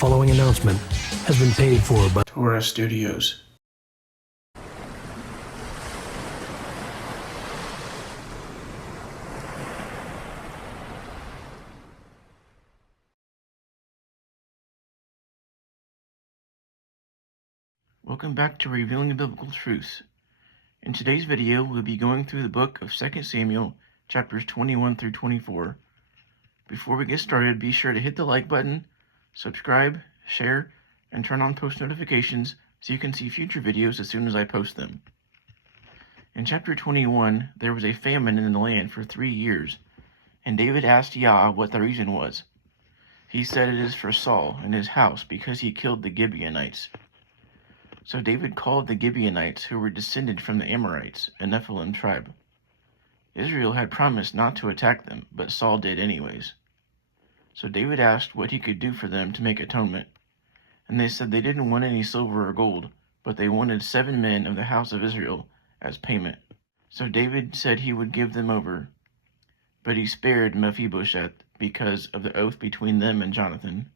following announcement has been paid for by Torah Studios. Welcome back to Revealing Biblical Truths. In today's video, we'll be going through the book of 2 Samuel, chapters 21 through 24. Before we get started, be sure to hit the like button, subscribe, share, and turn on post notifications so you can see future videos as soon as I post them. In chapter 21, there was a famine in the land for 3 years, and David asked Yah what the reason was. He said it is for Saul and his house because he killed the Gibeonites. So David called the Gibeonites, who were descended from the Amorites, a Nephilim tribe. Israel had promised not to attack them, but Saul did anyways. So David asked what he could do for them to make atonement. And they said they didn't want any silver or gold, but they wanted 7 men of the house of Israel as payment. So David said he would give them over. But he spared Mephibosheth because of the oath between them and Jonathan.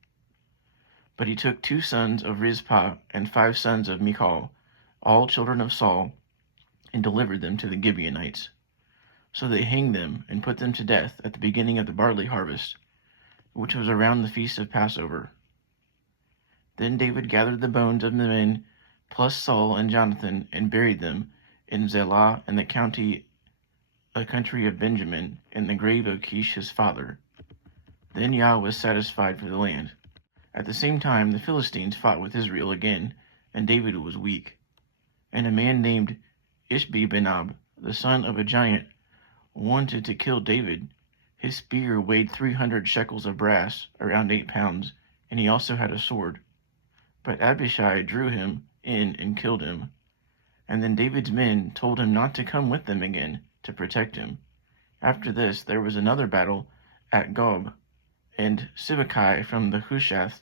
But he took 2 sons of Rizpah and 5 sons of Michal, all children of Saul, and delivered them to the Gibeonites. So they hanged them and put them to death at the beginning of the barley harvest, which was around the feast of Passover. Then David gathered the bones of the men, plus Saul and Jonathan, and buried them in Zelah in the country of Benjamin, in the grave of Kish his father. Then Yah was satisfied for the land. At the same time, the Philistines fought with Israel again, and David was weak. And a man named Ishbi-Benob, the son of a giant, wanted to kill David. His spear weighed 300 shekels of brass, around 8 pounds, and he also had a sword. But Abishai drew him in and killed him. And then David's men told him not to come with them again, to protect him. After this, there was another battle at Gob, and Sibbecai from the Hushath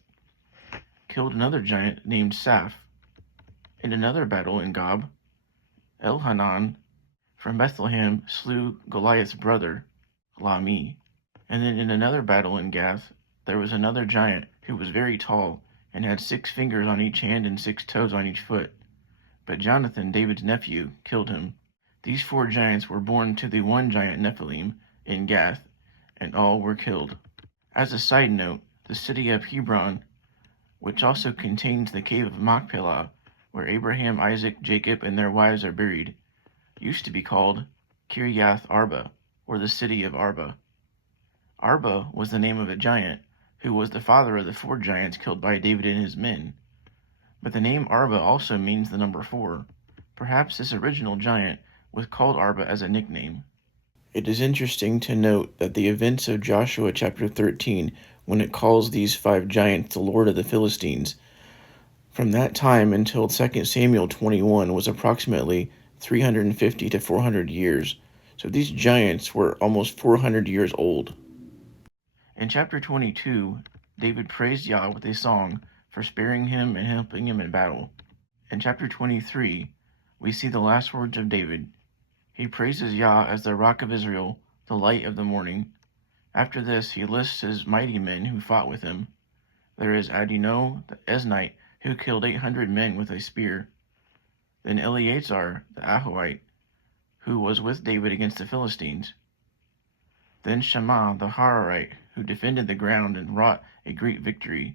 killed another giant named Saph. In another battle in Gob, Elhanan from Bethlehem slew Goliath's brother, Lahmi. And then in another battle in Gath, there was another giant who was very tall and had 6 fingers on each hand and 6 toes on each foot. But Jonathan, David's nephew, killed him. These 4 giants were born to the one giant Nephilim in Gath, and all were killed. As a side note, the city of Hebron, which also contains the cave of Machpelah, where Abraham, Isaac, Jacob, and their wives are buried, used to be called Kirjath Arba, or the city of Arba. Arba was the name of a giant, who was the father of the 4 giants killed by David and his men. But the name Arba also means the number 4. Perhaps this original giant was called Arba as a nickname. It is interesting to note that the events of Joshua chapter 13, when it calls these 5 giants the Lord of the Philistines, from that time until 2 Samuel 21 was approximately 350 to 400 years. So these giants were almost 400 years old. In chapter 22, David praised Yah with a song for sparing him and helping him in battle. In chapter 23, we see the last words of David. He praises Yah as the rock of Israel, the light of the morning. After this, he lists his mighty men who fought with him. There is Adino, the Eznite, who killed 800 men with a spear. Then Eleazar, the Ahohite, who was with David against the Philistines. Then Shammah, the Hararite, who defended the ground and wrought a great victory.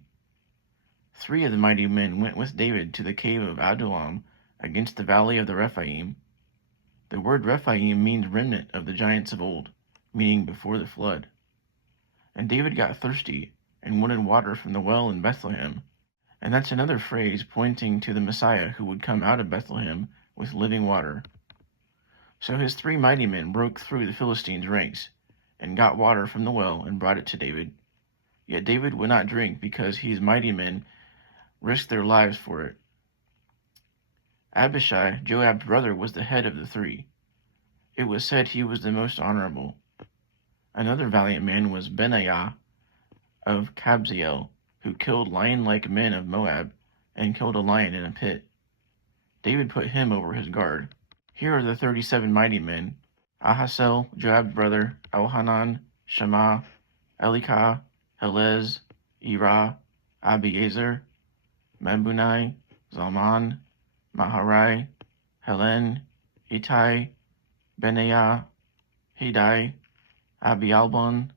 3 of the mighty men went with David to the cave of Adullam against the valley of the Rephaim. The word Rephaim means remnant of the giants of old, meaning before the flood. And David got thirsty and wanted water from the well in Bethlehem. And that's another phrase pointing to the Messiah who would come out of Bethlehem with living water. So his 3 mighty men broke through the Philistines' ranks and got water from the well and brought it to David. Yet David would not drink because his mighty men risked their lives for it. Abishai, Joab's brother, was the head of the 3. It was said he was the most honorable. Another valiant man was Benaiah of Kabzeel, who killed lion-like men of Moab and killed a lion in a pit. David put him over his guard. Here are the 37 mighty men: Ahasel, Joab's brother, Elhanan, Shammah, Elikah, Helez, Erah, Abiezer, Mebunai, Zalman, Maharai, Helen, Ittai, Benaiah, Hidai, Abialbon,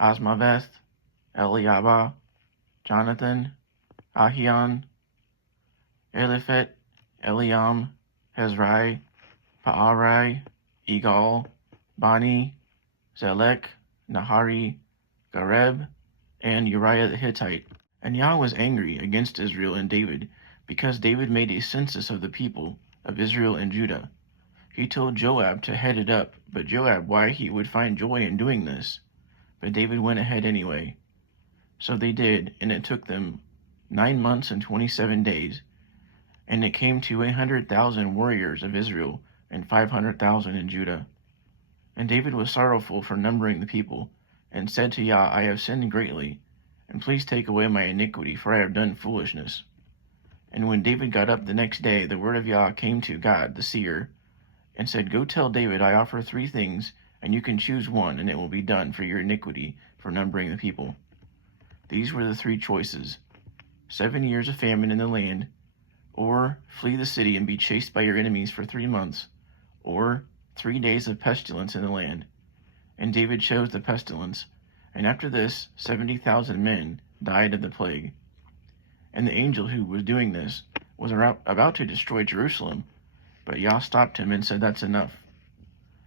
Asmaveth, Eliabah, Jonathan, Ahian, Eliphet, Eliam, Hezrai, Paarai, Egal, Bani, Zelek, Nahari, Gareb, and Uriah the Hittite. And Yah was angry against Israel and David, because David made a census of the people of Israel and Judah. He told Joab to head it up, but Joab why he would find joy in doing this. But David went ahead anyway. So they did, and it took them 9 months and 27 days. And it came to 100,000 warriors of Israel and 500,000 in Judah. And David was sorrowful for numbering the people, and said to Yah, I have sinned greatly, and please take away my iniquity, for I have done foolishness. And when David got up the next day, the word of Yah came to Gad the seer, and said, Go tell David, I offer 3 things, and you can choose one, and it will be done for your iniquity for numbering the people. These were the 3 choices: 7 years of famine in the land, or flee the city and be chased by your enemies for 3 months, or 3 days of pestilence in the land. And David chose the pestilence, and after this 70,000 men died of the plague. And the angel who was doing this was about to destroy Jerusalem, but Yah stopped him and said, That's enough.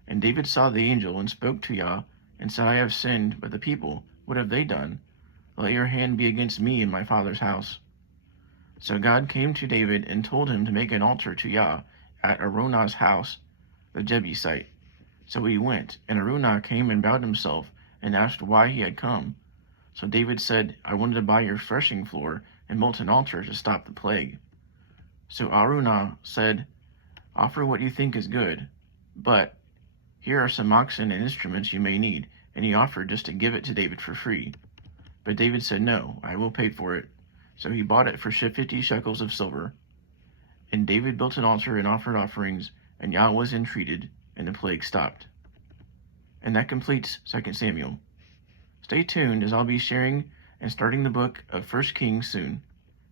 And David saw the angel and spoke to Yah, and said, I have sinned, but the people, what have they done? Let your hand be against me and my father's house. So God came to David and told him to make an altar to Yah at Araunah's house, the Jebusite. So he went, and Araunah came and bowed himself and asked why he had come. So David said, I wanted to buy your threshing floor and molten altar to stop the plague. So Araunah said, Offer what you think is good, but here are some oxen and instruments you may need. And he offered just to give it to David for free. But David said, No, I will pay for it. So he bought it for 50 shekels of silver. And David built an altar and offered offerings, and Yah was entreated, and the plague stopped. And that completes 2 Samuel. Stay tuned, as I'll be sharing and starting the book of 1 Kings soon.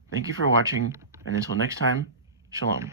Thank you for watching, and until next time, Shalom.